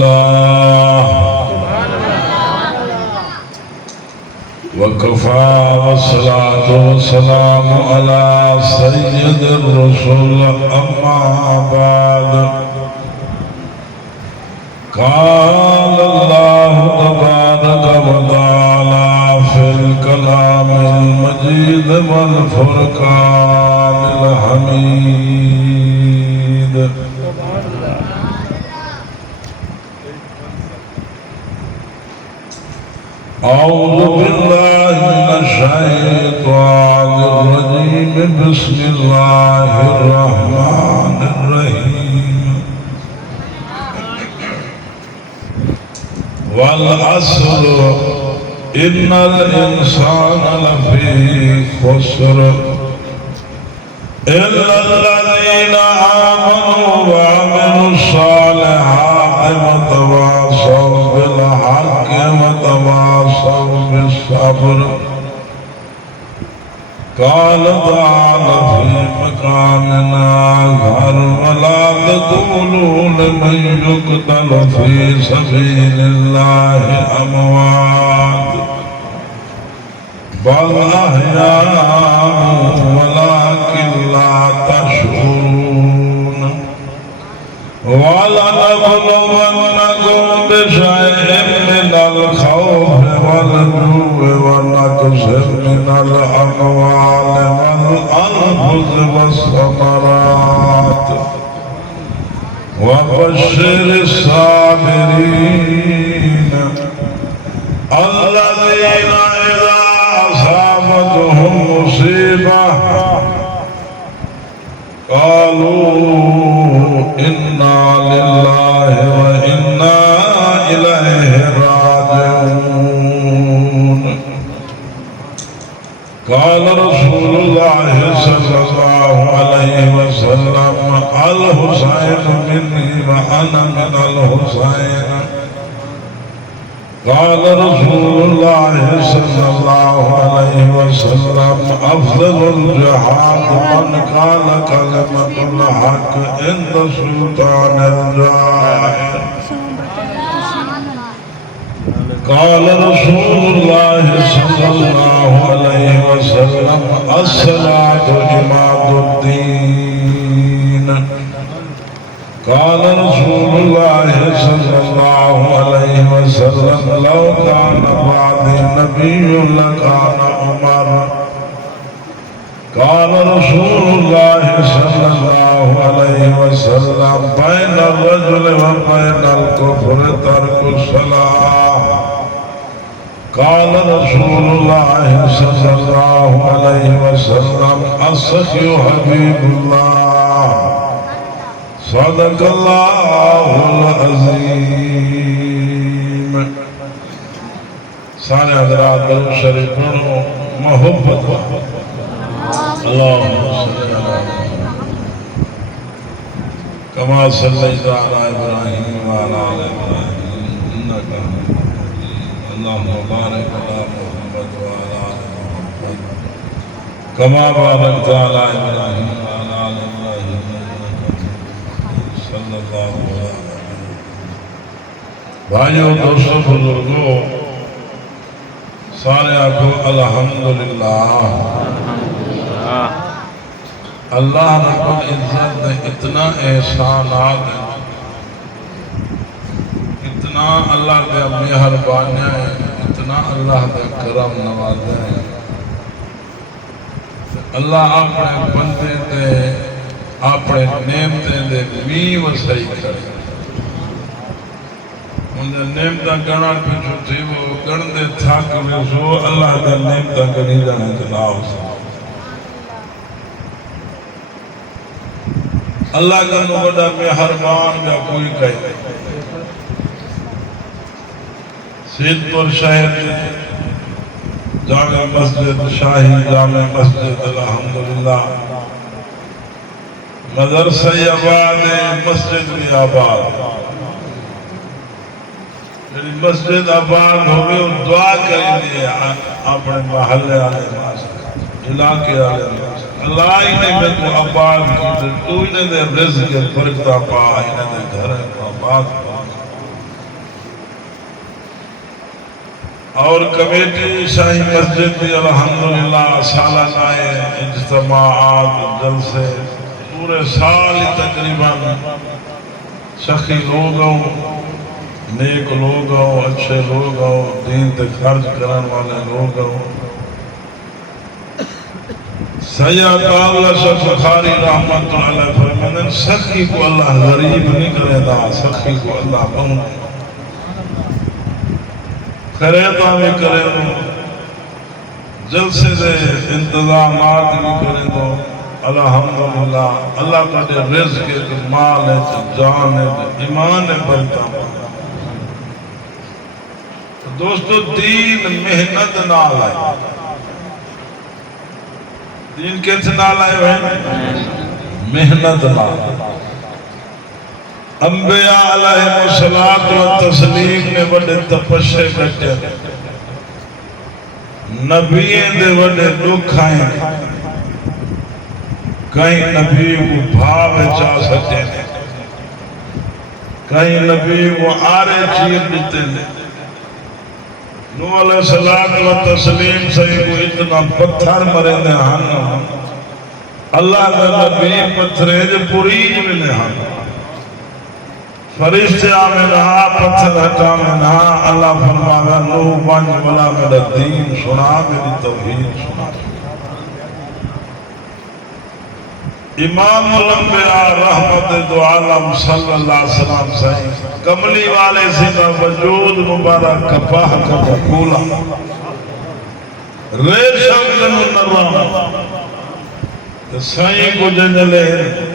اللہ وکفا والصلاة والسلام علی سید الرسول اما بعد قال اللہ تبارک و تعالی فی الکلام المجید والفرقان الحمید اعوذ باللہ من الشیطان الرجیم بسم اللہ الرحمن الرحیم والعصر ان الانسان لفی خسر الا الذین آمنوا وعملوا الصالحات وتواصوا بالحق وتواصوا بالصبر قال تعالى في مقام آخر ولا تقولوا لمن يقتل في سبيل الله أموات بل أحياء ولكن لا تشعرون ولنبلونكم بشيء من الخوف والجوع ونقص من الأموال والأنفس والثمرات وبشر الصابرين الذين إذا أصابتهم مصيبة قالوا إنا لله وإنا إليه راجعون قال رسول الله صلى الله عليه وسلم الحسين مني وأنا من الحسين قال رسول الله صلى الله عليه وسلم أفضل الجهاد من قال كلمة الحق عند سلطان الجائر قال رسول الله صلى الله عليه وسلم الصلاة عماد الدين قال رسول الله صلى الله عليه وسلم لو كان بعدي نبي لكان عمر قال رسول الله صلى الله عليه وسلم بين الرجل وبين الكفر ترك الصلاة قال رسول الله صلى الله عليه وسلم السخي حبيب الله صدق اللہ العظیم سارے حضرات درود شریف پڑھو محبت اللہم صلی اللہ کما صلیت علی ابراہیم وعلی آل ابراہیم انک حمید مجید اللہم بارک علی محمد وعلی آل محمد کما بارکت علی ابراہیم وعلی آل ابراہیم صلی اللہ علیہ وسلم بھائیوں دوستوں بزرگوں سارے آنکھوں الحمدللہ اللہ رب العزت نے اتنا احسانات ہے اتنا اللہ دے مہربانیاں ہیں اتنا اللہ دے کرم نوازے ہیں اللہ اپنے بندے دے اپنے نعمتیں دے می وسائی کرے انہیں نعمتہ گنا پچھو تھی وہ گن دے تھاک میں سو اللہ دے نعمتہ گنی جانے جنا ہو سکتا اللہ کا نوڑا مہربان یا کوئی کہے سید پر شہر جامع مسجد شاہی جامع مسجد الحمدللہ مدرسہ آباد مسجد بھی آباد میری مسجد آباد ہوئے اور دعا کریں گے اپنے محلے آلے علاقے آلے اللہ ہی نے میں کو آباد کی تو انہیں دے رزق فرقتا پا انہیں دے گھر آباد پا اور کمیٹی شاہی مسجد بھی الحمدللہ سالانہ اجتماعات جلسے پورے سال ہی تقریباً سخی لوگ ہوں، نیک لوگ ہوں، اچھے لوگ ہوں، دین تے خرچ کرن والے لوگ ہوں۔ سید اللہ شیخ بخاری رحمت اللہ علیہ فرماتے سخی کو اللہ غریب نہیں کرے دا، سخی کو اللہ بہت خریدہ بھی کرے دو، جلسے دے انتظامات بھی کرے دو، الحمدللہ اللہ کا دے رزق ہے، مال ہے، جان ہے، ایمان ہے بلتا دوستو دین محنت نال ہے، دین کیسے نال آئے ہوئے محنت نال۔ انبیاء علیہ السلام نے بڑے تپشے کٹے، نبییں دے بڑے دکھ آئیں، کہیں نبی کو بھاوے چاہ سکتے ہیں، کہیں نبی کو آرے چیر دیتے ہیں۔ نوح علیہ السلام سے کو اتنا پتھر مرے ہن، اللہ نے نبی پتھرے جو پوریج ملے ہن، فرشتے آمیں نہا پتھر ہٹا میں نہا، اللہ فرمایا نوح بانج بلا میرا دین سنا، میری توحید سنا۔ امام الانبیاء رحمت دو عالم صلی اللہ علیہ وسلم سے کملی والے سیدھا وجود مبارک کپاہ کا پھولا ریشم منرام سائیں کو جنلے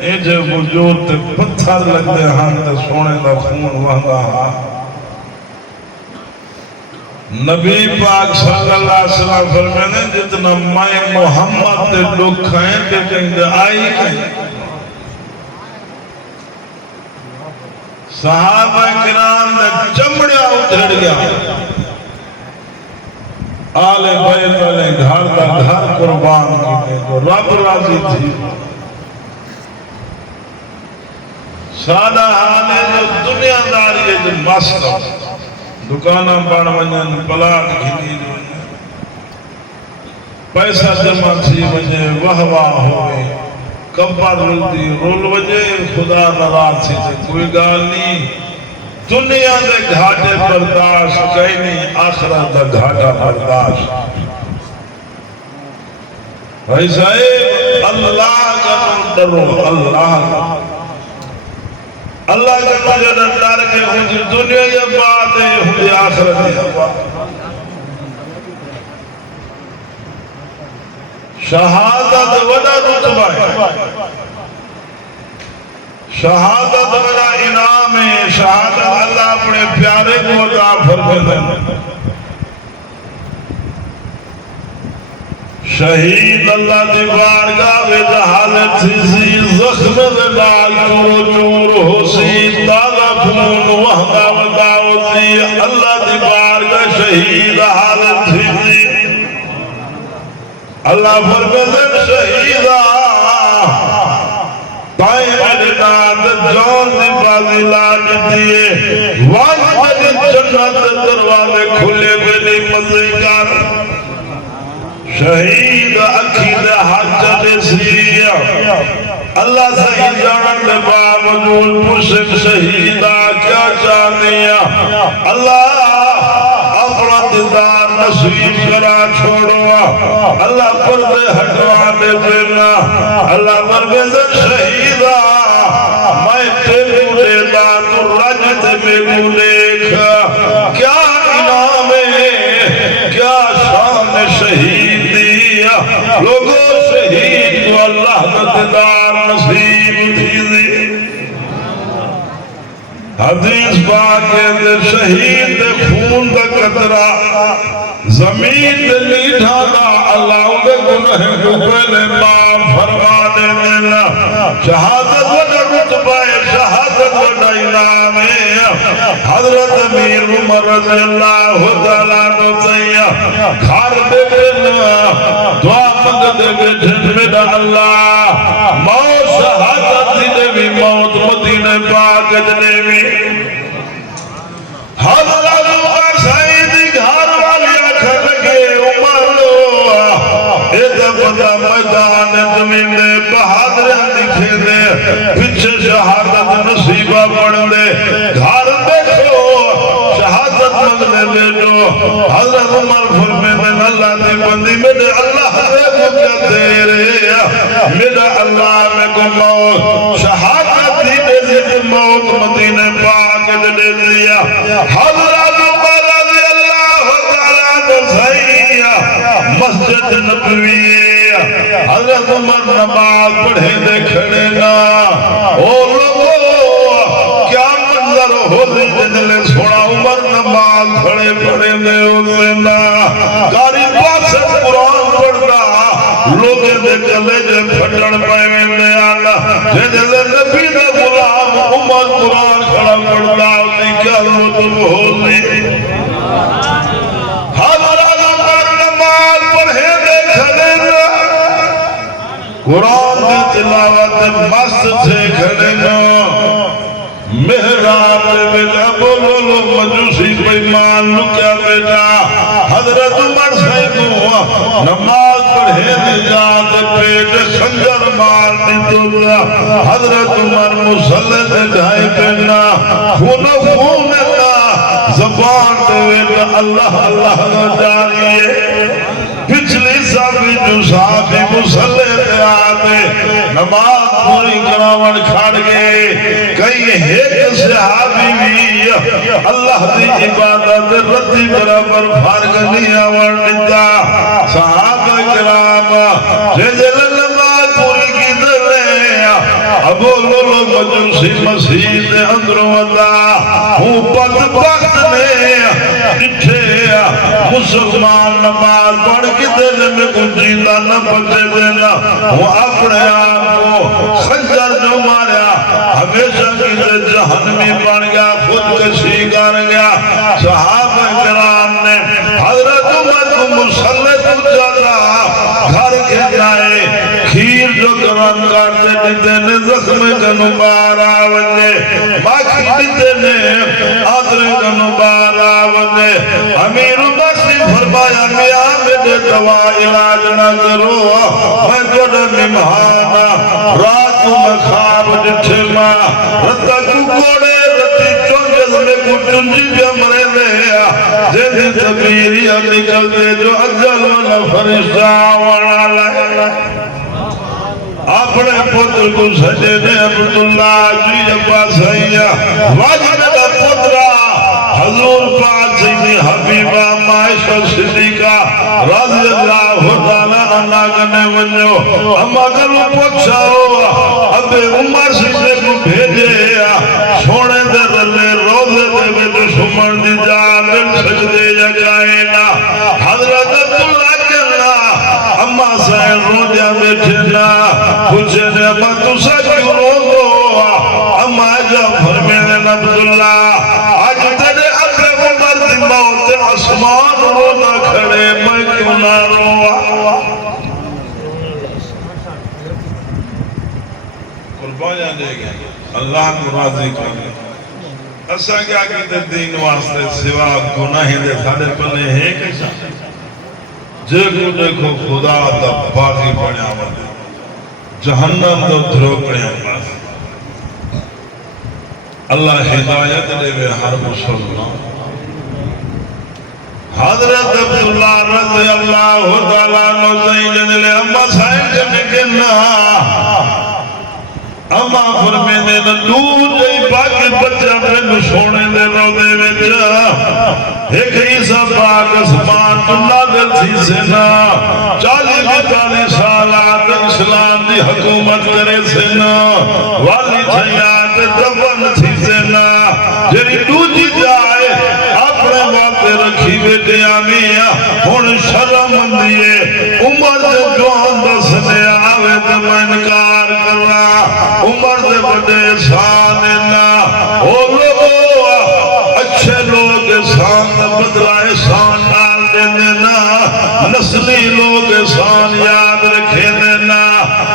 ایجے وجود تے پتھر لگ دے ہاں تے سونے دا خون وہاں ہاں۔ نبی پاک صلی اللہ علیہ وسلم فرمانے جتنا میں محمد تے دکھائیں تے کہیں آئی کہیں صحابہ کرام نے چمڑیا اتھڑ گیا، آل بیت علیہ گھر دا گھر قربان کی جو رب راضی تھی۔ سادہ حال ہے جو دنیا داری ہے جو مست دکانہ بڑھ ونجن پلاٹ گھنی پیسہ جمع تھی وجہ واہ واہ ہوئے کبر رلدی رول وجہ خدا نراض تھی کوئی گال نہیں، دنیا دے گھاٹے برداشت کہیں نہیں، آخرت دا گھاٹا برداشت۔ بھائی صاحب اللہ کا ڈرو، اللہ کا مجھے ڈر کے مجھے دنیا یہ بات ہے مجھے آخرت ہے شہادت وڈا رتبہ ہے، شہادت وڈا انعام ہے، شہادت اللہ اپنے پیارے کو عطا فرماتا ہے۔ شہید اللہ دی بارگاہ وچ حالت سی زخم دے نال چور چور ہو سی تالا خون وہدا وداوتی اللہ دی بارگاہ شہید حالت سی اللہ فرماتا شہیدا تائیں مدینہ جان دی بازی لا دیے واجب جنت دروازے کھلے ویلے مزے کر شہید اکھید حج سی اللہ صحیح جانن دے باوجود مشرک شہیدہ کیا چاہنیا اللہ اپنا دیدار نصیب کرا چھوڑو اللہ پردے ہٹوا دے دینا اللہ مربزن شہیدہ میں تیرے دیتا تو رجت میں کو دیکھ کیا انعام ہے کیا شان شہید لوگوں شہید کو اللہ دیدار نصیب دیدی۔ حدیث پاک ہے شہید خون دا قطرہ زمین دے لیٹھا دا اللہ دے گناہ کو پہلے معاف فرما دے دینا۔ شہادت وڈا رتبہ ہے، شہادت وڈا انعام ہے۔ حضرت امیر عمر رضی اللہ تعالیٰ عنہ سیاں گھر دے دینا دعا منگ دے بیٹھن میرا اللہ موت شہادت دے بھی موت مدینہ پاک جنے بھی حضرت عمر سیدی گھر والی بہادر لکھے دے پچھے شہادت نصیبہ پڑھ دے گھر دیکھو شہادت مغلے لے جو حضرت عمر فرمے دن اللہ دی بندی میرے اللہ دے مکہ تیرے میرا اللہ میں کو موت شہادت دی دے دی موت مدینہ پاک دے دیا حضرت عمر رضی اللہ تعالیٰ دسائیا مسجد نبوی حضرت عمر نماز پڑھے دے کھڑے نا او لوگو کیا منظر ہو دی جنلے سوڑا عمر نماز کھڑے پڑھے دے اسے نا کاری پاس قرآن پڑھتا لوگے دے کلے جے پھٹڑ پہنے دے آنا جنلے نبی دے غلام عمر قرآن کھڑا پڑھتا انہی کیا لطف ہو دی حضرت عمر نماز پڑھے دے کھڑے نا قرآن دی تلاوت مست سے کھڑے نا محراب بیٹا بولو لو مجوسی بیمان لکیا بیٹا حضرت عمر صاحب نماز پڑھے نجات پیٹ خنجر مار دی دلہ حضرت عمر مسلط جائے پینا خون خون اللہ زبان دیوے اللہ اللہ جاریے پچھلی سابی جو صحابی مسلط آتے نماز پوری کراون کھاڑ گئے کئی ایک صحابی بھی اللہ دی عبادت رتی برابر فارغ نہیں آور دیتا صحابہ کرام جیجل نماز پوری کی دلے ابو لولو مجوسی مسیح اندروں اللہ ہوں بدبخت نے ڈٹھے مسلمان نماز پڑھ کے دل میں کچھ جیلا نہ بچے دینا وہ اپنے آپ کو خنجر جو ماریا ہمیشہ کی جہنمی بن گیا خودکشی کر گیا صحابہ کرام نے حضرت عمر کو مسلط اجازا گھر کے جائے کھیر جو گرم کرتے دیتے نے زخم جنوبار آونے باقی دیتے نے آدھر جنوبار آونے امیر مسی فرمایا میا میرے دوا علاج نہ کرو میں جوڑا نمہانا رات میں خواب جٹھے ماں رتا کو کوڑے رتی چونجل میں کو چنجی پہ مرے لیا جیدی تبیریہ نکل دے جو اجل والا فرشتہ آوانا لائے اپنے پتر کو سجے نے عبداللہ جی ابا سیاں واجب کا پترہ حضور پاک سیدی حبیبہ معاشہ صدیقہ رضی اللہ تعالیٰ عنہ کنے ونجو اما کرو پوچھاؤ اب عمر سیدے کو بھیجے سونے دے رلے روزے دے بیٹے سمن دی جانل سجدے یا جائینا حضرت عبداللہ اما سائن روجہ بیٹھنا پوچھے نے اما تو سچ کیوں رو دو اما جا فرمینے عبداللہ آج تیرے اپنے عمر دی موت آسمان رونا کھڑے میں کیوں نہ روا قربانیاں دے گئے اللہ کو راضی کرنے ایسا کیا کہتے دین واسطے سوا گناہی دے سارے پلے ہیں کیسا جگو دیکھو خدا دا باغی بنیا مدے جہنم دو دھروکڑیاں پاس اللہ ہدایت دے وے ہر مسلمان حضرت عبداللہ رضی اللہ تعالیٰ نو زین دلے اما سائن جنے گنا اما فرمینے نا دور جائی باقی بچہ میں سونے دے رو دے وچ ایک عیسیٰ پاک اسمان اللہ دل تھی سینا 40-45 سالات اسلام دی حکومت کرے سینا والی چھیات دفن تھی سینا جری دوجی جائے اپنے وقت رکھی بیٹے آمیاں ہون شرم دیئے عمر دے جوان دسنے آوے دے میں انکار کر رہا عمر دے بڑے احسان اللہ او لوگو اچھے لوگ احسان بدلہ احسان نال دے دینا نسلی لوگ احسان یاد رکھے دینا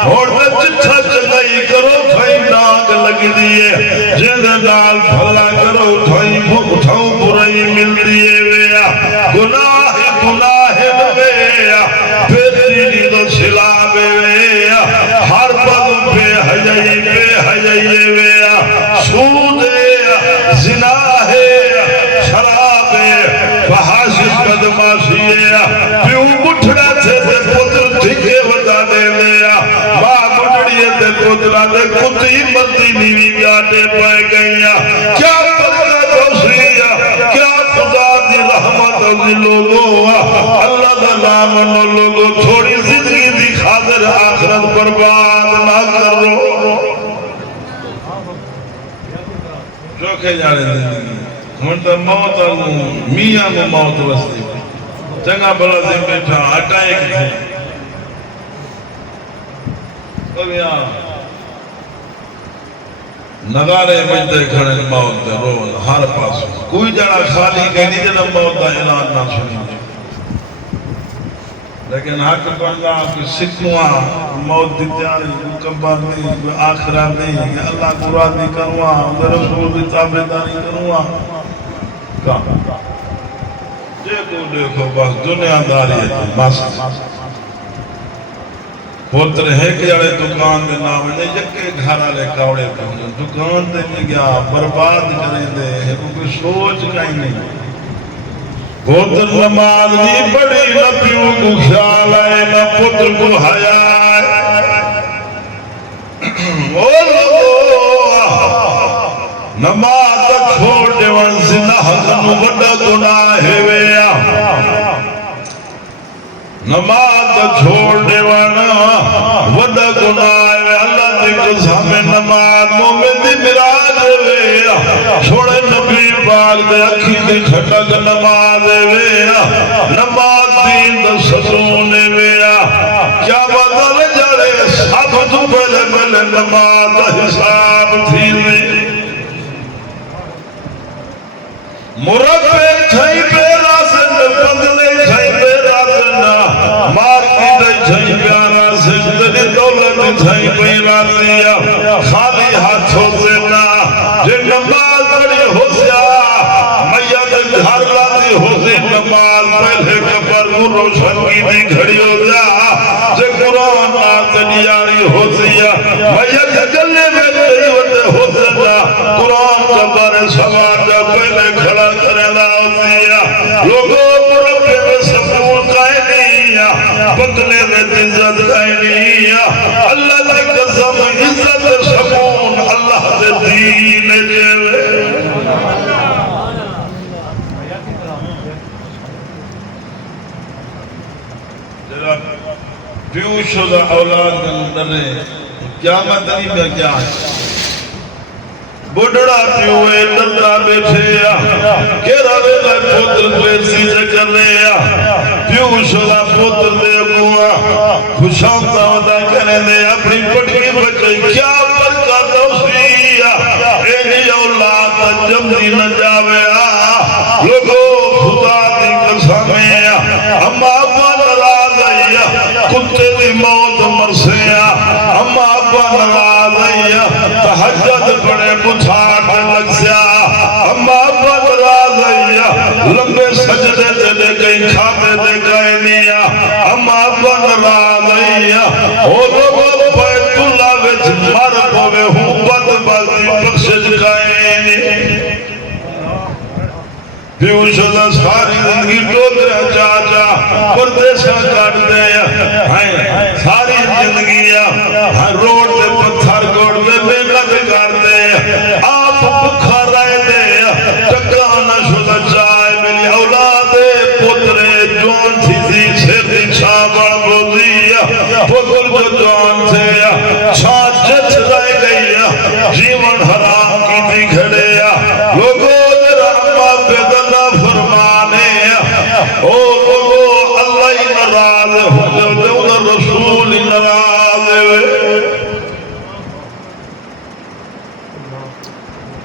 اور چچھا چلائی کرو تھائی ناک لگ دیئے جیدے نال بھلا کرو تھائی اٹھاؤں برائی مل دیئے ویا گناہ ویا پیتری تو سلا ویا ہر پگ حیائی بے حیائی ویا سود زنا ہے شراب فحاش بدماشی پیو مٹھڑا تھے پتر ٹھیکے ودا دے لیا ماں مٹھڑی تے پترا دے کتی مردی نیوی بیاٹے پائے گئیا کیا برکت دوسریا کیا خدا دی رحمت دی لوگو اللہ دا نام انو لوگو تھوڑی زندگی دی خاطر آخرت برباد نہ کرو جو کہ جانے زندگی منتا موت آلوں میاں میں موت رستی چنگا بلا دن بیٹھا اٹائے کتے کبھیا نگارے مجھتے کھڑے موت دے رول ہر پاس کوئی جانا خالی کہنی جنہ موت دا اعلان نہ سنی دے لیکن حق بندہ کہ سکھواں موت دی تیاری مکبر نہیں آخرہ نہیں اللہ قرآن دی کرواں رسول دی تابعداری کرواں کہاں دیکھو بس دنیا داری ہے بس پوتر ہے کہ جڑے دکان دے نام نے یکے گھارا لے کاوڑے پہنچے دکان دے میں گیا برباد کریں دے کوئی سوچ کہیں نہیں پوتر نماز دی بڑی نہ پیو کو خیال آئے نہ پوتر کو حیا آئے او لوگو نماز چھوڑ دیوان زنا حسن وڈا گناہ ہے ویا نماز چھوڑ دیوانا وڈا گناہ ہے اللہ دی قسم نماز مومن دی مراج ویا چھوڑے نبی پاک دے اکھی دی کھٹک نماز ویا نماز دین دا ستون ویا کیا بدل جڑے سب تو پہلے پہلے نماز دا حساب تھی وے مربے چھائی پیرا سے بندلے چھائی پیرا سے نا مارکی دے چھائی پیارا سے دنی دولت چھائی پیرا سیا خالی ہاتھوں سے نا جن نماز بڑی ہو سیا میت گھر لاتی ہو سی نماز پہلے کبر روشن کی دی گھڑی ہو جا جے قرآن آت نیاری ہو سیا میت گلے میں گئی ہوتے ہو سیا قرآن کبر سماجہ پہلے کھڑا کرنا ہوتیا لوگوں مربے میں سکون کائے نہیں پتلے میں عزت کائے نہیں اللہ نے قسم عزت سکون اللہ دے دین جیوے پیو شدہ اولاد کے اندر قیامت نہیں میں کیا ہے بڑھڑا پیوئے ڈنڈا بیٹھے کیرا ویلے پوتر پیسی سے کرنے پیو شدہ پوتر دے گوا خوشامتا ہوتا کرنے دے اپنی پٹکی بچے کیا برکت اسی اینی اولاد جمدی نہ جاوے لوگو خدا دی قسمیں اما ابا نراز آئیا کتے دی موت مرسیا اما ابا نراز آئیا تحجد بڑے بچھاٹ لگ سیا اما ابا نراز آئیا لمبے سجدے چلے گئی کھاتے دے گئے نیا اما ابا نراز آئیا او لوگوں بیت اللہ وچ مر پوے ہوں بد بازی بخشش گئے نیا پیو شدہ ساری زندگی ڈولے چاچا پردیشہ کاٹ دے ساری زندگی روڈ دے پتھر گوڑ میں محنت کر دے آپ بکھا رہے دے ٹکانا شدہ چائے میری اولاد پترے جون تھی تھی سیدھی چھاپڑ بوزی پتر جو جون تھے چھاچ جچ رہ گئی جیون حرام کی تھی کھڑے لوگوں او لوگو اللہ ہی نراز ہو جو رسول ہی نراز ہے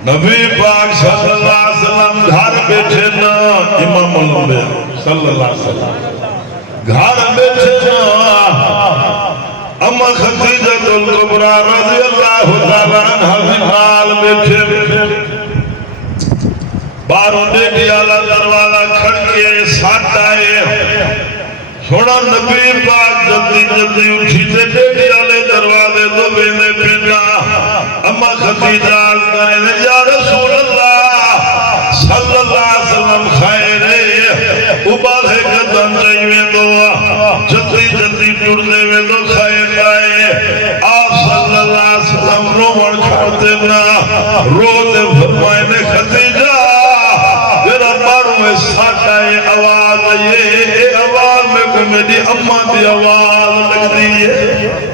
نبی پاک صلی اللہ علیہ وسلم گھر بیٹھے نا امام الانبیاء صلی اللہ علیہ وسلم گھر بیٹھے نا اما خدیجہ الکبریٰ رضی اللہ تعالیٰ عنہ حال بیٹھے باروں ڈیڈی آلہ دروازہ کھڑکے ساتھ آئے سوڑا نبی پاک جلدی جلدی اٹھی تے ڈیڈی آلے دروازے دو بینے پینا اما خدیجہ کرے یا رسول اللہ صلی اللہ علیہ وسلم خیر ابالے قدم چاہیے دو جلدی جلدی ٹرنے میں دو خیر آئے آپ صلی اللہ علیہ وسلم رومن چھوڑتے نا روتے فرمائے نے خدیجہ میرا مارو میں ساٹھا یہ آواز یہ آواز میں کو میری اماں دی آواز لگ دی ہے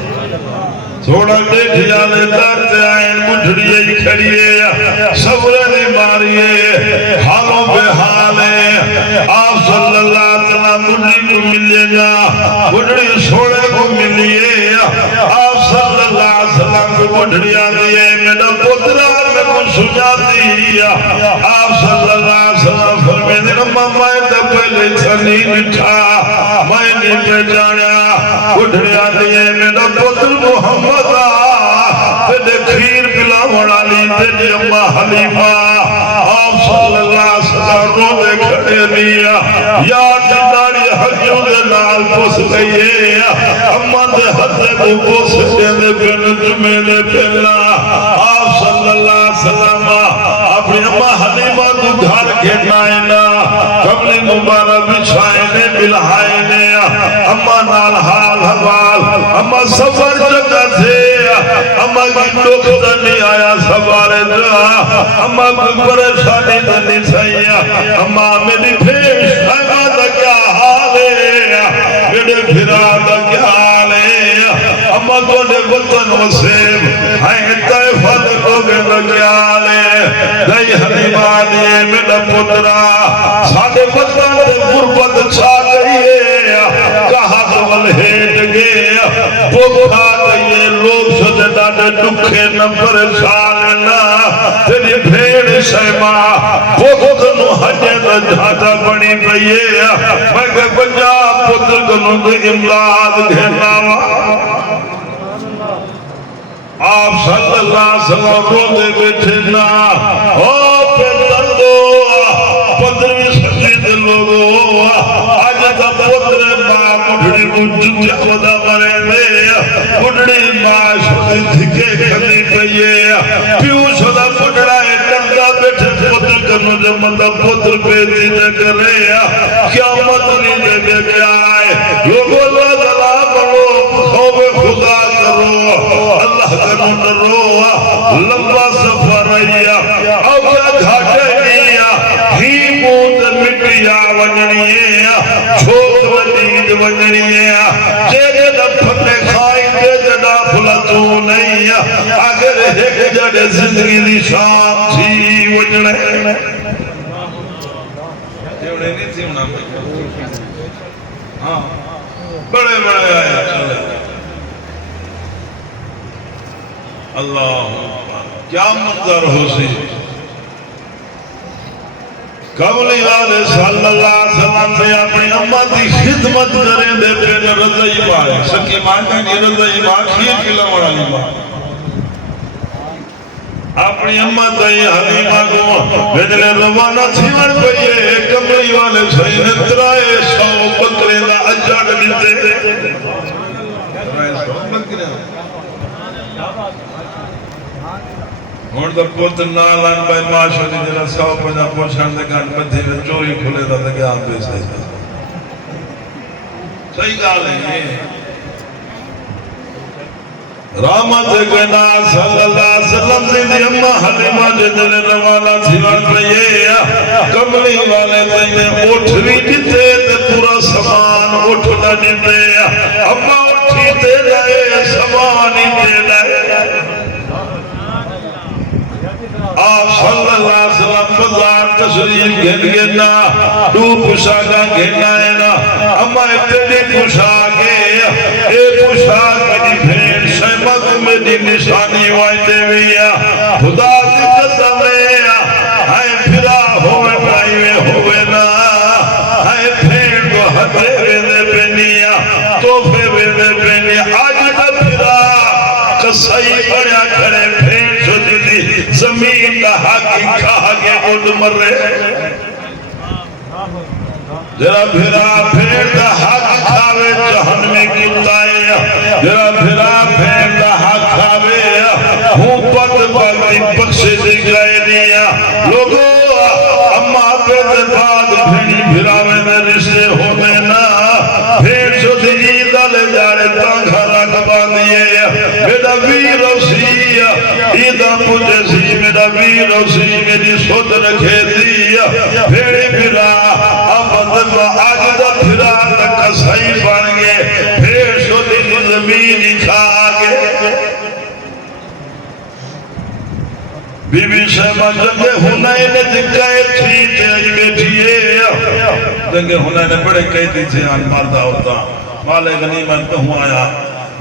تھوڑا دیکھ جانے دارتے آئیں گجھڑیے ہی کھڑیے صبرے نہیں ماریے حالوں پہ حالیں آپ صلی اللہ علیہ وسلم گجھڑی کو ملیے گا گجھڑی سوڑے کو ملیے آپ صلی اللہ علیہ وسلم کو گجھڑی آدھیے میرا پترہ میں کو سجا دی آپ صلی اللہ علیہ وسلم فرمے دینا ماں تو پہلے چھنی نٹھا میں نہیں پہچانا گجھڑی آدھیے میرا پتر محمد تیرے کھیر پلا وڑالی تیرے اممہ حلیفہ آپ صلی اللہ علیہ وسلم رو دے کھڑے دیا یا جناری حجوں دے نال پوس گئیے اممہ دے حد کو پوس دے پھر جمعے دے پھرنا آپ صلی اللہ علیہ وسلم اپنی اممہ حلیفہ کو گھر گھنائنا قبل مبارک بچھائنے بلہائنے اممہ نال حال حوال اممہ سفر جگہ تھے اممہ کی ڈوکتا نہیں آیا سوارے جا اممہ کوئی پریشانی نہیں سہیا اممہ میری پیش خیمہ دا کیا حال ہے میرے پھرا دا کیا حال ہے اممہ کو نے وطن وسیم ہیں طیفہ دا لوگے دا کیا حال ہے دائی حلیمانی میرا پترہ ساڑھے وطن دے غربت چھا گئی ہے کہا دول ہیٹ گیا بکھا گئی لوگ سدے ڈاڑے دکھے نہ پریشاننا تیری بھیڑ شیما بکھنو حجے دا جھاٹا بڑی گئی میں کہ بجا پتر کنو دے امداد گھناوا آپ صلی اللہ علیہ وسلم رو دے بیٹھے نا او پیدر دو پندرویں سچی دے لوگو آج تا پتر ماں مڈھڑی مجھے خدا مرے دے مڈھڑی ماں شدی دھکے کھلی پئیے پیو شدہ مڈھڑائے ٹنگا بیٹھے پتر کنو جو مندہ پتر پیدی دے کرے قیامت نہیں دے گے کیا آئے لوگو اللہ تعالیٰ بڑھو خوب خدا کرو اللہ کرو ڈرو لمبا سفر رہیا اب گھاٹے گیا ہی موت مٹیا ونجنیا چھوٹ ودید ونجنیا جے جدہ پھٹے کھائی جے جدہ پھلتو نہیں اگر ایک جڑے زندگی دی شام تھی ونجنے جوڑے نہیں تھی انہاں ہاں بڑے بڑے آئے چلے اللہ کیا منظر ہو سی قبلی والے صلی اللہ علیہ وسلم سے اپنی اممہ دی خدمت کریں دے پھر رضائی ماں سکی ماں نہیں رضائی ماں کھیر کلا وڑالی ماں اپنی اممہ دی حلیمہ کو بجلے روانہ تھیور پئیے قبلی والے سے ترائے سو بکرے دا اجاڑ لیتے ترائے سو بکرے ہون دا پوتر نالان بائی معاشو دی جنہ ساو پجا پوچھان دے گان بدھی میں چوری کھلے دا دے گیا پہ صحیح گال ہے یہ رحمت گنا صلی اللہ علیہ وسلم زندی اممہ حلیمہ جنہ روانہ تھیوان پہ کملی والے دینے اٹھوی دیتے تے پورا سامان اٹھنا دیتے اممہ اٹھی دے لائے سامانی دے لائے آپ صلی اللہ علیہ وسلم بزار تشریف گھن گھنا دو پوشاکا گھنا ہے نا اما اتنی پوشاکے اے پوشاک کی بھین شیمت میں دی نشانی وائدے ویا خدا ذکر دمیا ہائے پھرا ہوئے بھائیوے ہوئے نا ہائے بھین کو حدے ویدے بینیا توفے ویدے بینیا آج دا پھرا قصائی بڑیا کھڑے بھین زمین دا حقی کھا کے اُڈ مر رہے جرا بھرا پھیر دا حق کھاوے جہنمی کتائے جرا بھرا پھیر دا حق کھاوے ہوں پر امت باقی بخشے دی گئے نیا لوگو اما پہ دے بعد بھینی بھراوے میں رشتے ہونے نا بھین شو دی عیدہ لے جاڑے تانگھا رکھبا دیئے میرا ویر اسی عیدہ پوچھے سی میرا ویر اسی میری سود رکھے دیا بھیڑی بھرا امت با آج دا بھرا تک صحیح بن گئے بھیڑ شو دی زمینی کھا گئے بی بی شہبہ جنگے ہنائن دکھائے تھی تیج بیٹھئے جنگے ہنائن بڑے کہتی تھے آن مردہ ہوتا مال غنیمت کہوں آیا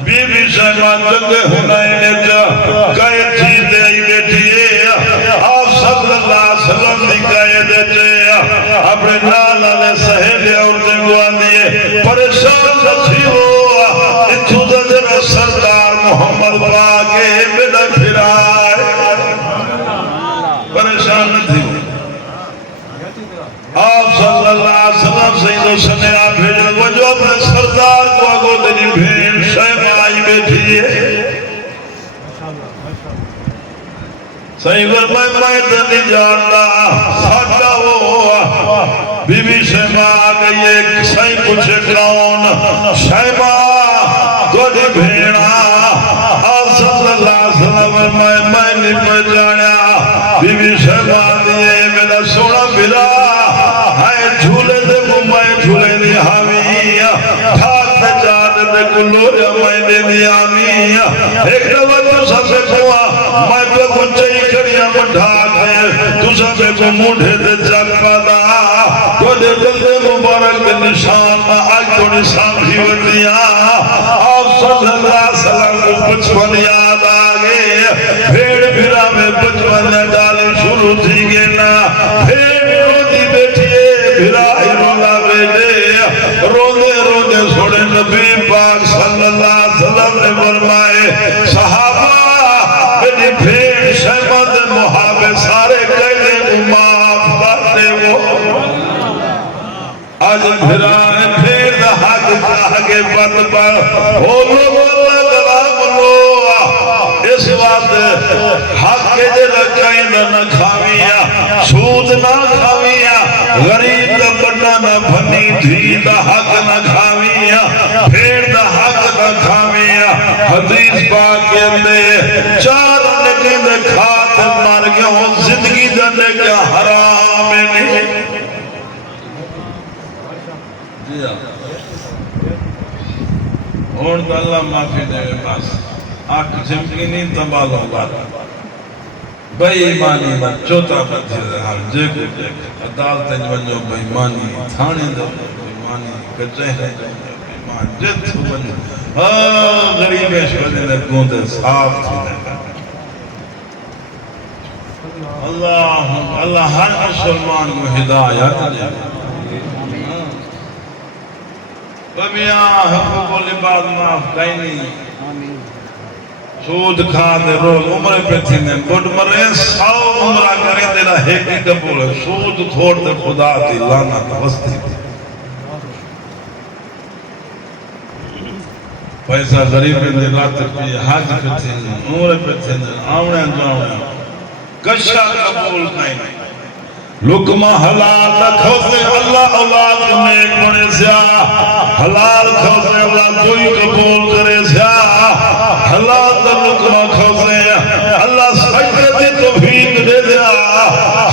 بی بی شہبہ جنگے ہنائن دکھائے تھی تیج بیٹھئے آپ صلی اللہ علیہ وسلم دکھائے دیتے اپنے نالا نے سہیلے اور جنگوان دیئے پریشان نتھی ہوا اتھو دجر سردار محمد باگے میرا پھرائے پریشان تھی آپ صلی اللہ علیہ وسلم سیدو سنے آپ بھیجن وہ جو اپنے سردار کو آگو دنی بھین شہبہ آئی بیٹھی ہے سیدو میں دنی جاننا ساکھا ہوا بی بی شہبہ آگئی ایک سائی پوچھے کون شہبہ دوڑی بھینا آپ صلی اللہ علیہ وسلم میں نہیں پہچانیا بی بی شہبہ دیئے میرا سونا بلا ہائے جھولے دے میں جھولے دی حامی کھات جان دے گلوریا میں دے دی آمی ایک دفعہ تو سب سے کوا میں پہ کنچائی کڑیاں مٹھا گئے تو سب سے کو موڑے دے جگ پادا تو دے دل دے مبارک دے نشان آج تو نشان ہی وردیاں آپ صلی اللہ علیہ وسلم کو بچپن یاد آگے بھیڑ بھیرا میں بچپن ڈالے شروع تھی گے نا بھیڑ روزی بیٹھئے بھیرا ہی رولا بیٹھے رونے رونے سوڑے نبی پاک صلی اللہ علیہ وسلم نے فرمائے صحابہ میری بھیڑ شہمت محابے سارے کہنے معاف کرتے وہ آج بھیرا ہے بھیڑ حق کہاگے بند پر ہو لوگ اللہ دلام لو اس وقت حق کے دے رکھائیں نہ کھاویا سود نہ کھاویا غریب دا بڑا نہ بھنی دھی دا حق نہ کھاویا بھیڑ دا حق نہ کھاویا حدیث پاک کے اندے چار نکے دے کھات مار گیا زندگی دا نکے حرام نہیں اور تو اللہ معافی دے پاس آنکھ جھمکی نہیں تنبالوں بات بھائی ایمانی دا چوتا بچے رہا جے کو عدالت جوانجو بھائی مانی تھانے دو بھائی مانی کچہرے جو بھائی مان جت بنجو غریب اشوالے نے گوندے صاف تھی دے اللہ ہر مسلمان کو ہدایت دے بمیاں حقوق و لباد معاف کہیں نہیں سود کھان دے روز عمرے پہ تھی نے بڑھ مرے 100 عمرہ کریں دینا ایک ہی قبول ہے سود کھوڑ دے خدا تھی لانا وستی تھی پیسہ غریب دے رات پہ حاج پہ تھی عمرے پہ تھی آونے جاونے کشا قبول کہیں نہیں لکمہ حلال رکھو سے اللہ اولاد نیک بنے سیا حلال کھو سے اللہ کوئی قبول کرے سیا حلال دا لکمہ کھو سے اللہ سجدے دی توفیق دے دیا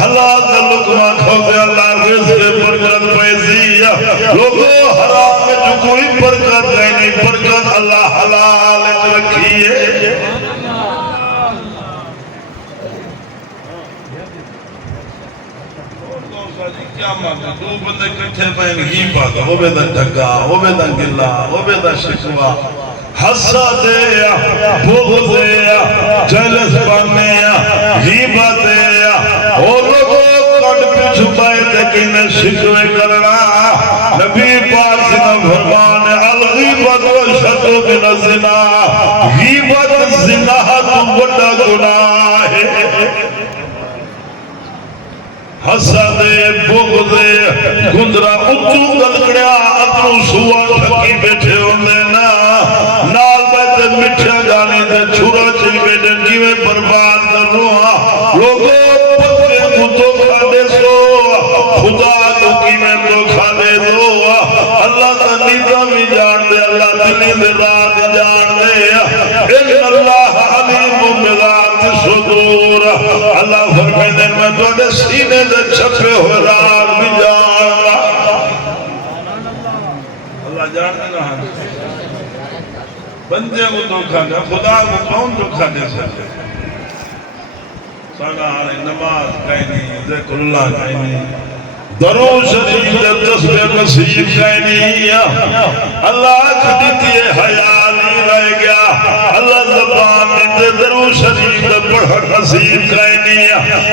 حلال دا لکمہ کھو سے اللہ رزق برکت پیسی لوگو حرام میں جو کوئی برکت نہیں برکت اللہ حلال رکھی ہے کیا مانگا دو بندے کٹھے پہن ہی پاگا وہ بیدہ ڈھگا وہ بیدہ گلا وہ بیدہ شکوا حسا دیا بغض دیا جلس بانیا غیبہ دیا وہ لوگوں کٹ پہ چھپائے تکینے شکوے کرنا نبی پاک سنہ فرمان الغیبت و شتو بن الزنا غیبت زنا تو بڑا گناہ ہے حسد بغض گندرا اچھو گلگڑیا اپنو سوا تھکی بیٹھے ہوندے نا نال بیتے مٹھیا جانے دے چھوڑا چل بیٹھے جیوے برباد لوگوں پتے کو دھوکا دے سو خدا کو کی میں دھوکا دے دو اللہ کا نیتا بھی جان دے اللہ دلی دے رات جان دے ان اللہ علیم بذات صدور اللہ فرمائے دے میں توڑے سینے دے چھپے ہوئے راز بھی جان گا اللہ جان دے رہا بندے کو دھوکا دے خدا کو کون دھوکا دے سکتے سانا علی نماز کہنی ذکر اللہ کہنی درو شریف تسبیح نصیب کہنی اللہ کھڑیتی حیالی رہ گیا اللہ زبان میں درو شریف پڑھا نصیب کہنی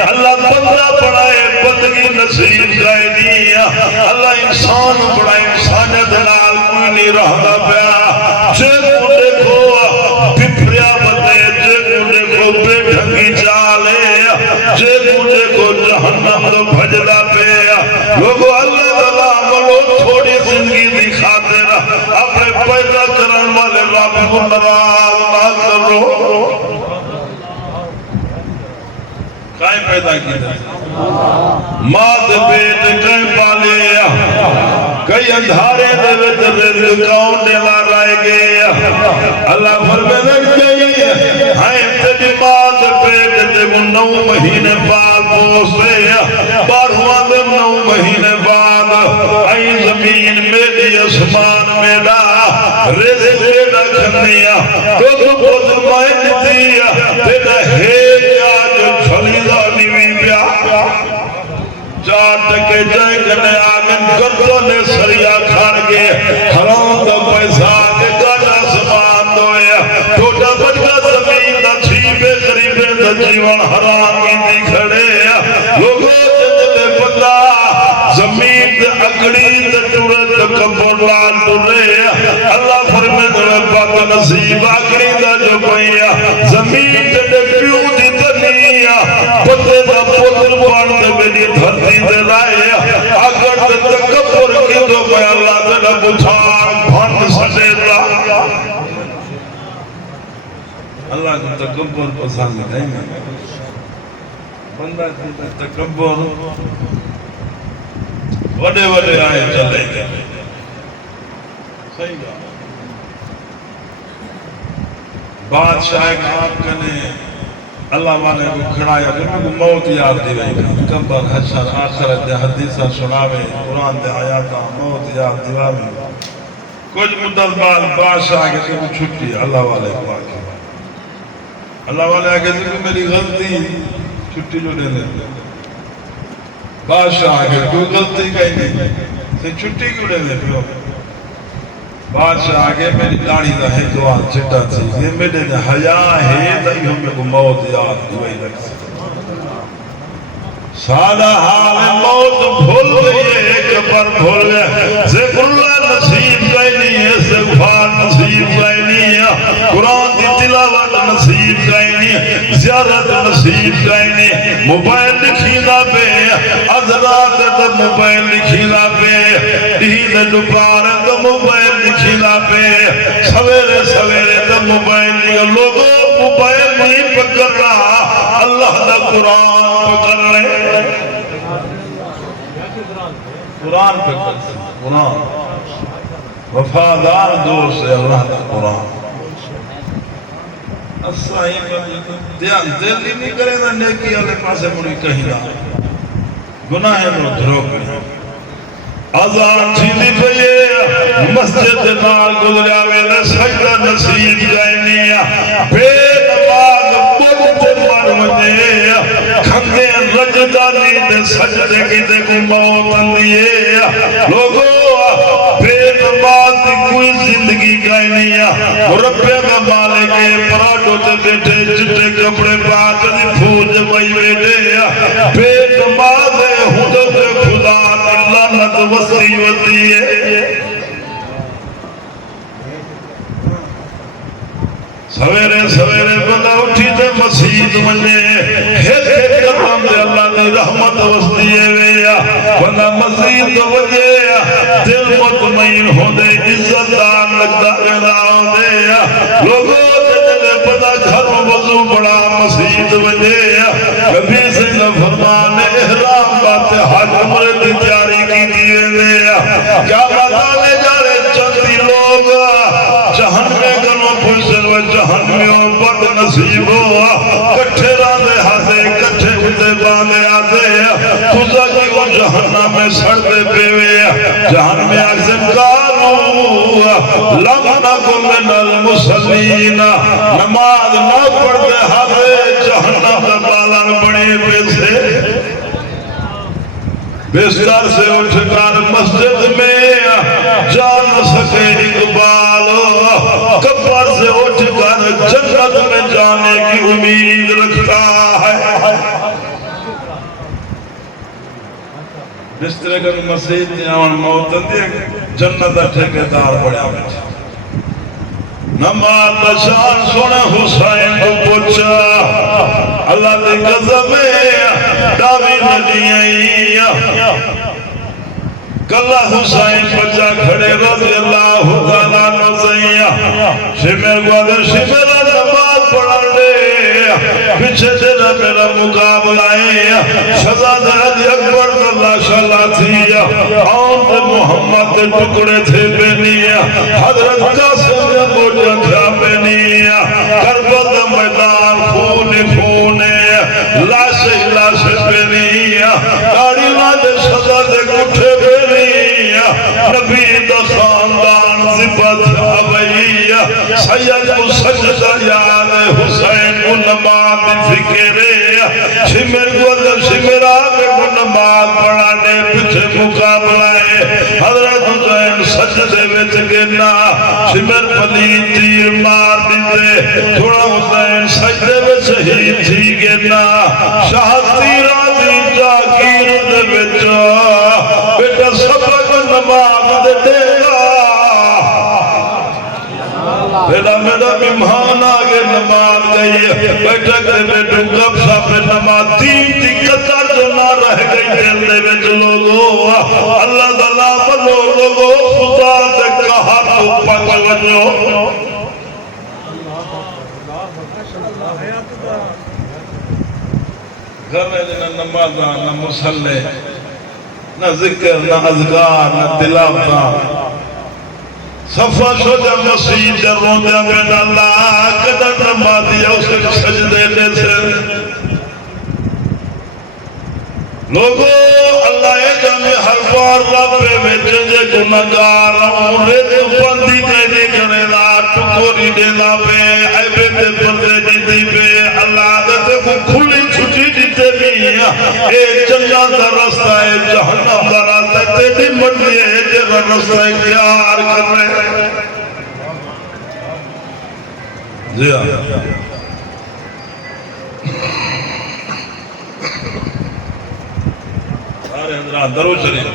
اللہ بندہ پڑھائے بندگی نصیب کہنی اللہ انسان پڑھائے انسانیت نال کوئی نہیں رہنا پیا جے کو دیکھو پپریا بندے جے کو دیکھو بے ڈھنگی چالے جے مجھے کو جہنم تو بھجلا پہ لوگو اللہ تعالیٰ بلو تھوڑی زندگی دکھاتے رہا اپنے پیدا کرن والے رب کو ناراض نہ کرو کائیں پیدا کی تھا ماں دے بیٹے کہیں پالے کئی اندھارے دے وچ رزق کون دینا رائے گئے اللہ فرمائے گئی ہائیں تیری ماں دے بیٹے تے وہ 9 مہینے بعد پوسے 12واں دے 9 مہینے بعد آئی زمین میری اسمان میرا رزق میرا کھنیا تو پوتر مائن دیا تیرا ہے آج چھلی دانی بھی پیا 4 ٹکے جائے جنے آگن گردوں نے سریا کھان گے حرام دا پیسہ کے گانا سمان دویا چھوٹا بچہ زمین دا چھیپے غریبے دا جیوان حرام کی دی کھڑے لوگوں جنجلے پتا زمین دا اکڑی دا ٹوڑے دا کبر لال ٹوڑے اللہ فرمے دڑے پاک نصیب اکڑی دا جو کوئی زمین دا پیو دی تنیا پتے دا پتر باندے میری دھرتی دے رائے اگر دے تکبر کی تو میں اللہ دے بچھار بھن سجے دا اللہ کو تکبر پسند نہیں ہے بندہ تکبر وڈے وڈے آئے چلے گئے صحیح بات بادشاہ آپ کنے اللہ والے کو کھڑایا کہ میں موت یاد دی رہی کبر حشر آخرت دے حدیثہ سناوے قرآن دے آیاتہ موت یاد دیواوے کچھ مدت بعد بادشاہ آگے سے وہ چھٹی اللہ والے کو آگے اللہ والے آگے سے میری غلطی چھٹی جو دے دے بادشاہ آگے کوئی غلطی کہیں نہیں سے چھٹی کیوں دے دے بادشاہ آگے میری داڑھی دا ہے دعا چٹا تھی یہ میرے نے حیاء ہے تاہی ہمیں کو موت یاد دعائی لگ سکتا سادہ حال موت بھول گئی ایک پر بھول گیا ذکر اللہ نصیب کہنی ہے استغفار نصیب کہنی ہے قرآن کی تلاوت نصیب کہنی ہے زیارت نصیب کہنی موبائل لکھینا پہ ادراک تو موبائل لکھینا پہ دید دوپار تو موبائل لکھینا پہ سویرے سویرے تو موبائل لکھینا لوگوں موبائل نہیں پکر رہا اللہ دا قرآن پکر رہے قرآن پکر قرآن وفادار دوست ہے اللہ دا قرآن اصلاحی دھیان دل ہی نہیں کرے نا نیکی والے پاسے مڑی کہیں نہ گناہ نو دھروک آزان چیلی پہیے مسجد نال گزریا ویلے سجدہ نصیب جائنیا بے نماز بلتے مر مجھے کھندے رجدانی دے سجدے کی دے کو موت اندیے لوگوں بے نماز دی کوئی زندگی جائنیا مربع کا مالے کے پراٹھوں تے بیٹھے چٹے کپڑے پاک دی پھوج بھائی بیٹھے بے نماز حدود خدا لعنت وسیع ہوتی ہے سویرے سویرے بندہ اٹھی تے مسجد منجے ہیل کے قدم دے اللہ دی رحمت وسطی ہے بندہ مسجد تو وجے دل مطمئن ہو دے عزت دان لگتا رہا ہو دے لوگوں دے بندہ گھر وضو بڑا مسجد وجے کبھی من المصلین نماز نہ پڑھتے ہارے جہنم دا بالان بڑی پیسے بستر سے اٹھ کر مسجد میں جا نہ سکے اقبال قبر سے اٹھ کر جنت میں جانے کی امید رکھتا ہے بستر کر مسجد میں آن موت دے جنت ٹھیکیدار بڑا بیٹھا نماز شان سونا حسین کو پوچھا اللہ دے قسم داوی ندی کلا حسین بچہ کھڑے رضی اللہ تعالیٰ نزیہ شمیر گوادر شمیر نماز پڑھا لے پیچھے تیرا میرا مقابلہ ہے شہزادہ علی اکبر اللہ شاءاللہ تھی آن محمد دے ٹکڑے تھے بینیا حضرت قاسم نے موجہ تھا بینیا کربل میدان خون لاش بینیا کاری لاج شہزادہ کٹھے بینیا نبی دا خاندان زبت ابیہ سید مسجدہ یاد حسین کو نماز فکرے شمیر گوزر شمیر آگے کو نماز پڑھانے پچھے مقابلہ ہے حضرت حسین سجدے وچ گنا شمیر پلی تیر مار دیتے تھوڑا حسین سجدے وچ شہید تھی گنا شاہ تیرہ دی جاگیر دے وچ بیٹا سبق نماز دے دے گا بیٹا میرا مہمان آگے نماز گئی بیٹھا کہ بیٹھو کب شاپ نماز دین دی قطر جو نہ رہ گئی دل دے وچ لوگو اللہ دلہ بلو لوگو خدا دے کہا تو پک ونجو گھر میں نہ نماز نہ مسلح نہ ذکر نہ اذکار نہ تلاوت صفا شجا مسیح در روندہ میں اللہ قدر نمازی اسے سجدے دے سے لوگو اللہ جانے ہر بار رب میں جنجے گناہگار انہیں تو بندی کہنے کرنے دا ٹکوری دینا پہ عیبے تے پردے دیتی پہ اللہ دے کو کھلی چھٹی دیتے بھی ایک جنت دا رستہ ہے جہنم دا رستہ تیری مرضی ہے تیرا رستہ اختیار کر رہے جی سارے حضرات درود شریف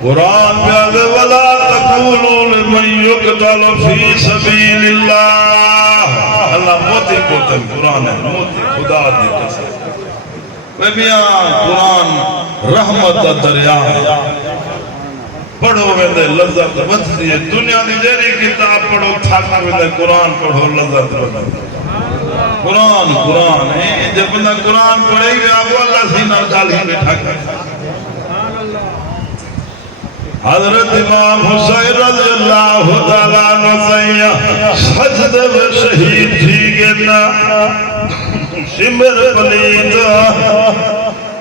قرآن بیاد ولا تقولوا لمن يقتل في سبيل اللہ اللہ موتی قتل قرآن ہے موتی خدا دی قسم میں بیاں قرآن رحمت دا دریا پڑھو میں دے لذت بچتی ہے دنیا دی جیری کتاب پڑھو تھاک میں دے قرآن پڑھو لذت بچتی قرآن ہے جب بندہ قرآن پڑھے گی آپ اللہ سینہ ڈالی بیٹھا کر حضرت امام حسین رضی اللہ تعالیٰ نزیہ سجدے میں شہید تھی گنا شمر پلید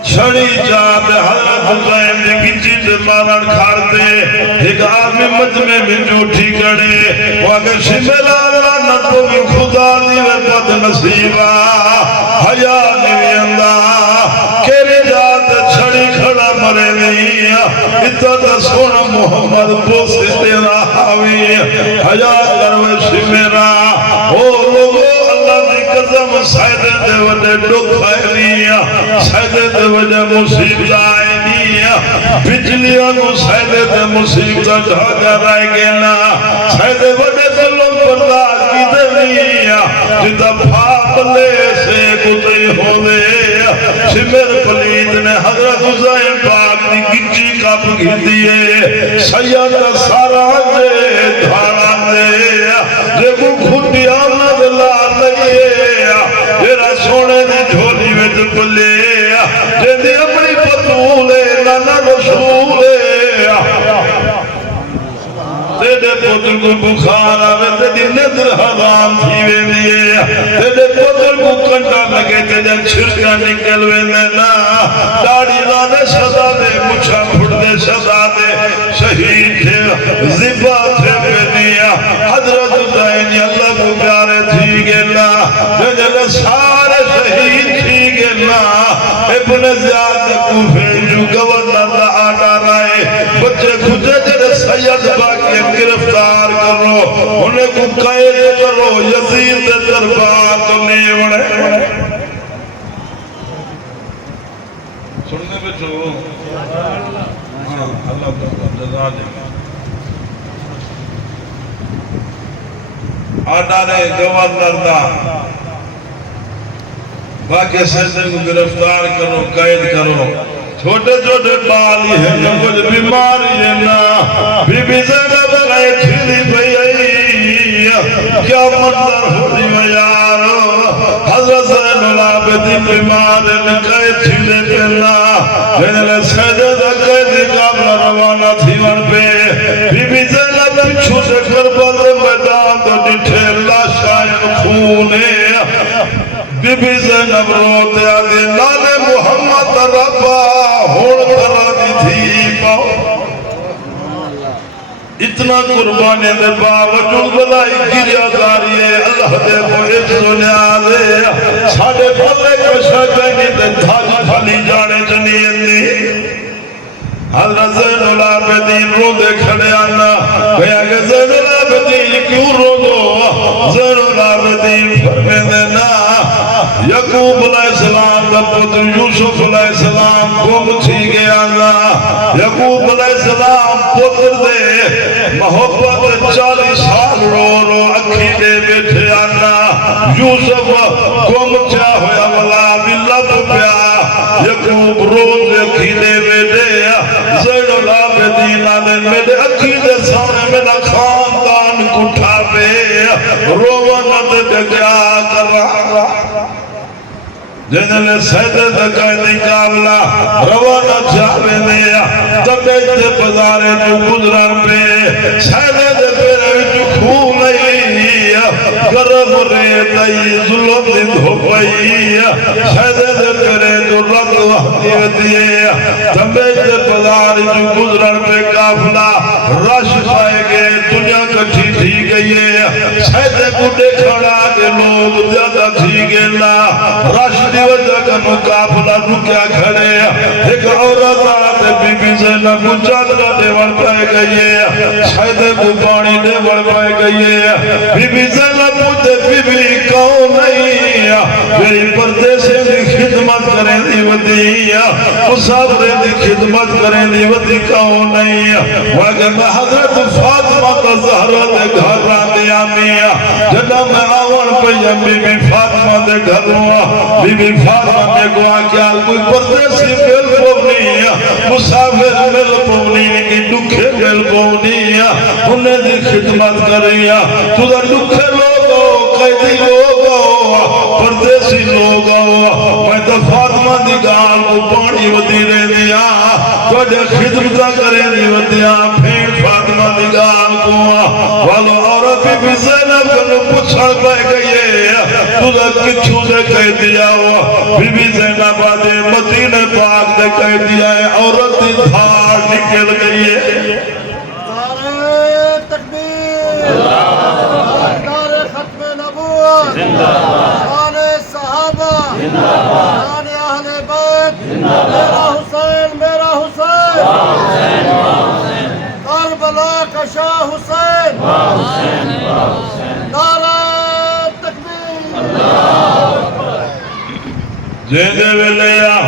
چھڑی جاتے حضرت حسین نے کچی سے مارن کھارتے ایک آدمی مجمع میں جھوٹی کڑے وہ اگر شمر آلہ نتو بھی خدا دیوے بد نصیبہ حیاء نہیں اندہ کیرے جاتے چھڑی کھڑا مرے نہیں اتنا سونا محمد پوسے تیرا حاوی حیاء کروشی میرا او لوگو اللہ دی قسم سیدے دے وجہ ڈک آئینیا سیدے دے وجہ مصیبت آئینیا بجلیاں کو سیدے دے مصیبت ڈھاگا رائے گینا سیدے وجہ ظلم برداشت کی دنیا جتا پھاپلے سے کتے ہونے شمر پلید نے حضرت حسین پاک دی گچی کپ گھی دیئے سید سارا دے دھانا دے جے کو کھٹی آنا دلا لئیے جیرا سونے دی جھولی میں دکلے جے دی اپنی پتولے نانا رسولے تیرے پتر کو بخار آوے تیری نظر حرام تھی وے دیئے تیرے پتر کو کنٹا لگے تیرے چھرکا نکل وے دینا داڑی لانے سزا دے مچھا پھڑ دے سزا دے سارے شہید تھی گے نا ابن زیاد کوفے جو گورنر دا آڈر آئے بچے کھجے جڑے سید باقی گرفتار کرو انہیں کو قید کرو یزید دے دربار تو نیوڑے سننے پہ چھو ہاں اللہ جزا دے آڈر گورنر دا باقی سیدن کو گرفتار کرو قید کرو چھوٹے چھوٹے بالی ہیں جو کچھ بیماری ہے نا بی بی زینب لائے چھلی پہ آئی کیا منظر ہوئی میں یارو حضرت زین العابدین بیمار نے قید چھلے پہ نا جنہے سیدن قید قابل روانہ تھی ون پہ بی بی زینب پچھو سے کربل میدان تو ڈٹھے لاشائن خونے بی بی زینب روتے آدھے نالے محمد ربا ہوڑ کرا دی تھی پاؤ اتنا قربانے دے باوجود بلائی گریا داری ہے اللہ دے کو عزو نیازے ساڑھے بھلے کو شکینی دے دھاج بھلی جانے جنی اندی حضرت زین العابدین رو دے کھڑے آنا بھیا کہ زین العابدین کیوں رو دو زین العابدین فرمے دینا یعقوب علیہ السلام دا پتر یوسف علیہ السلام گم تھی گیا نا یعقوب علیہ السلام پتر دے محبت 40 سال رو رو اکھی دے بیٹھے آنا یوسف گم تھیا ہویا والا بھی لب پیا یعقوب رو دے اکھی دے بیٹھے زین العابدین آنے میرے اکھی دے سامنے میرا خاندان کٹھا پہ روانت دے کیا کر رہا جنہوں سیدے دکھائنی قابلہ روانہ جاوے دیا تبیتے بزارے جو گزران پہ سیدے دے پیرے جو خون نہیں گرم ریتائی ظلم دن ہو پئی سیدے دے پیرے جو رد وحدی دیا تبیتے بزارے جو گزران پہ قابلہ رش پائے گئے دنیا کٹھی تھی گئی ہے سیدے کو دیکھڑا کے لوگ زیادہ تھی گئے نا رش دی وجہ کا مقابلہ رکیا کھڑے ایک عورت آتے بی بی زینب کو چادرہ دے وڑ پائے گئی ہے سیدے کو پانی دے وڑ پائے گئی ہے بی بی زینب پوچھتے بی بی کون نہیں میری پردے سے دی خدمت کریں دی ودی مسافرے دی خدمت کریں دی ودی کون نہیں وگر میں حضرت فاطمہ زہرہ دے گھر راندے آمیا جنہ میں آون پہ بی بی فاطمہ دے گھر ہوا بی بی فاطمہ میں گوا کیا کوئی پردیسی مل پونی مسافر مل پونی کی دکھے مل پونی انہیں دی خدمت کریا تو دا دکھے لوگو قیدی لوگو پردیسی لوگو میں تو فاطمہ دی گال کو پانی ودی رہ دیا تو جا خدمتہ کریں دی ودیا پھر فاطمہ دی گال کو والو عورت بی زینب کنو پچھڑ پہ گئے تو دا کچھو دے کہہ دیا بی بی زینب آدھے مدینہ پاک دے کہہ دیا ہے عورت دی دھاڑ نکل گئی ہے نعرہ تکبیر نعرہ ختم نبوت شان صحابہ شان اہل بیت میرا حسین کربلا کا شاہ حسین نعرہ تکبیر جیدے ویلیا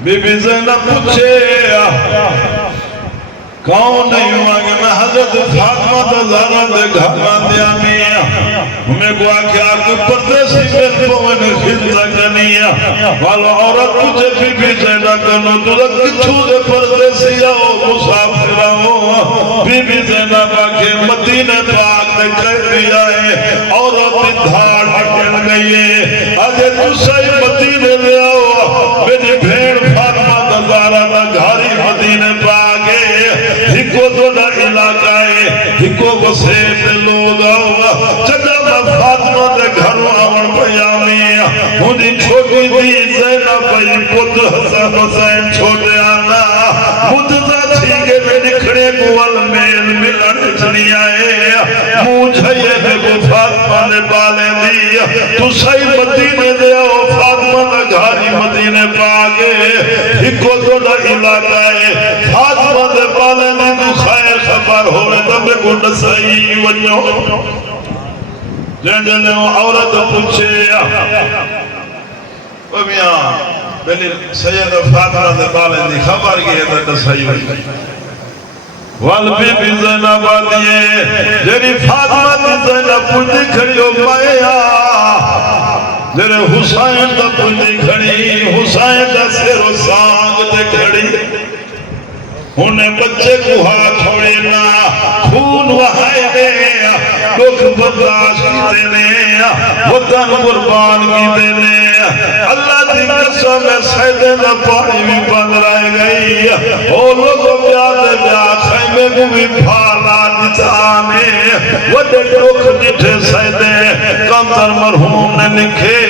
بی بی زینب پوچھے کون نہیں ہوا کہ میں حضرت فاطمہ زہرا دے گھر دیا میا ہمیں کو آکھیا کوئی پردیسی مل پوین خدمت کنیا والا عورت تجھے بی زینب کنو تو کچھو دے پردیسی آؤ مسافر آؤ بی زینب آکھے مدینہ پاک دے کہہ دیا ہے عورت دھاڑ ہٹن گئی ہے آجے تو صحیح مدینہ لے آؤ میری بھیڑ فاطمہ زہرا دا گھاری مدینہ پاک ہے ہکو دوڑا علاقہ ہے ہکو وسیب لوگ آؤ چکا میں فاطمہ دے گھروں آون پیامی مجھے چھوٹی دی زینب بھئی پتر حسن حسین چھوٹے آنا مجھتا تھی کہ میں نکھڑے گوال میل ملن چنی آئے مجھے یہ بے کو فاطمہ نے بالے دی تو صحیح مدینے دے او فاطمہ دا گھاری مدینے پاگے ہکو تو دا علاقہ ہے فاطمہ دے بالے نے تو خیر خبر ہوئے تب کو نسائی ونیو جنجلے عورت پوچھے او میاں بلی سید فاطمہ دے بالے دی خبر کی ہے تو نسائی ونیو والبی بی زینب آدیے جنی فاطمہ دی زینب پوچھتی کھڑی ہو مایا جنی حسین دا پوچھتی کھڑی حسین دا سیر و سانگ دے کھڑی انہیں بچے کو ہاتھ چھوڑے نا خون وہائے دے دکھ برداشت کی دینے وطن قربان کی دینے اللہ دی قسم سیدنا پانی بھی بند رہ گئی او لوگوں پیادے بیا خیمے کو بھی پھالا نچانے وڈے دکھ نٹھے سیدے کمتر مرحوم نے لکھے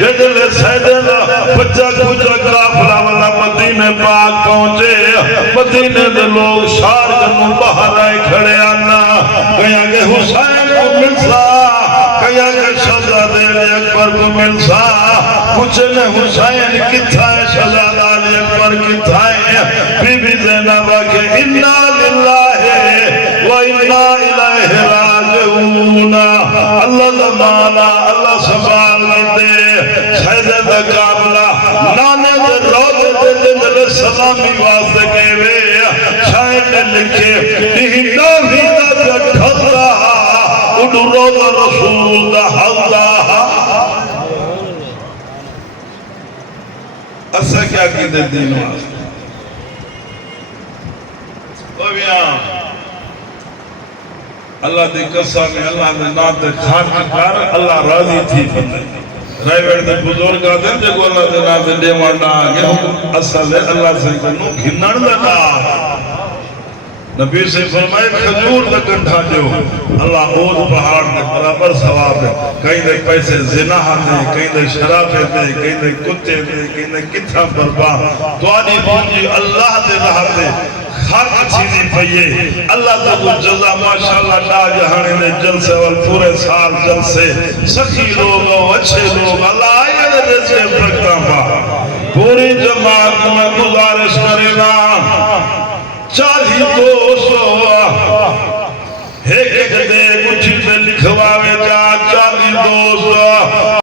جدلے سیدنا بچہ کچھ کافلہ والا مدینہ پاک پہنچے مدینہ دے لوگ شار جنوں باہر آئے کھڑے آنا کہیں کہ حسین کو ملسا کہیں کہ شہزادے اکبر کو ملسا کچھ نے حسین کتھا ہے شہزادہ اکبر کتھا ہے بی بی زینب کہ انا للہ و انا الیہ راجعون اللہ زمانہ اللہ سبال دے سیدہ قابلہ نانے دے روضے دے دے سلامی واسطے کے وے شاید لکھے تیہنا ہی دا ڈھل رہا اڈو روضہ رسول دا حل رہا اسا کیا کی دے دین واسطے او بیاں اللہ دی قسم ہے اللہ نے نام دے خارج کر اللہ راضی تھی بندے رائیوڑ دے بزرگ آتے ہیں جگو اللہ دے نام دے دیوان نہ آگے اصل ہے اللہ سے کنو گھنن دے نام نبی سے فرمائے کھجور دے کنٹھا جو اللہ عود پہاڑ دے برابر ثواب ہے کہیں دے پیسے زنا دے کہیں دے شراب دے کہیں دے کتے دے کہیں دے کتھا بربا تو آنی پونجی اللہ دے رہا دے خرچ چیزی پئیے اللہ تو جزا ماشاءاللہ ڈا جہانے دے جلسے اور پورے سال جلسے سخی لوگ اچھے لوگ اللہ آئیے دے جیسے پرکتاں پوری جماعت میں گزارش کرنا 40 200 ایک دے کچھ دے لکھواوے جا 40 200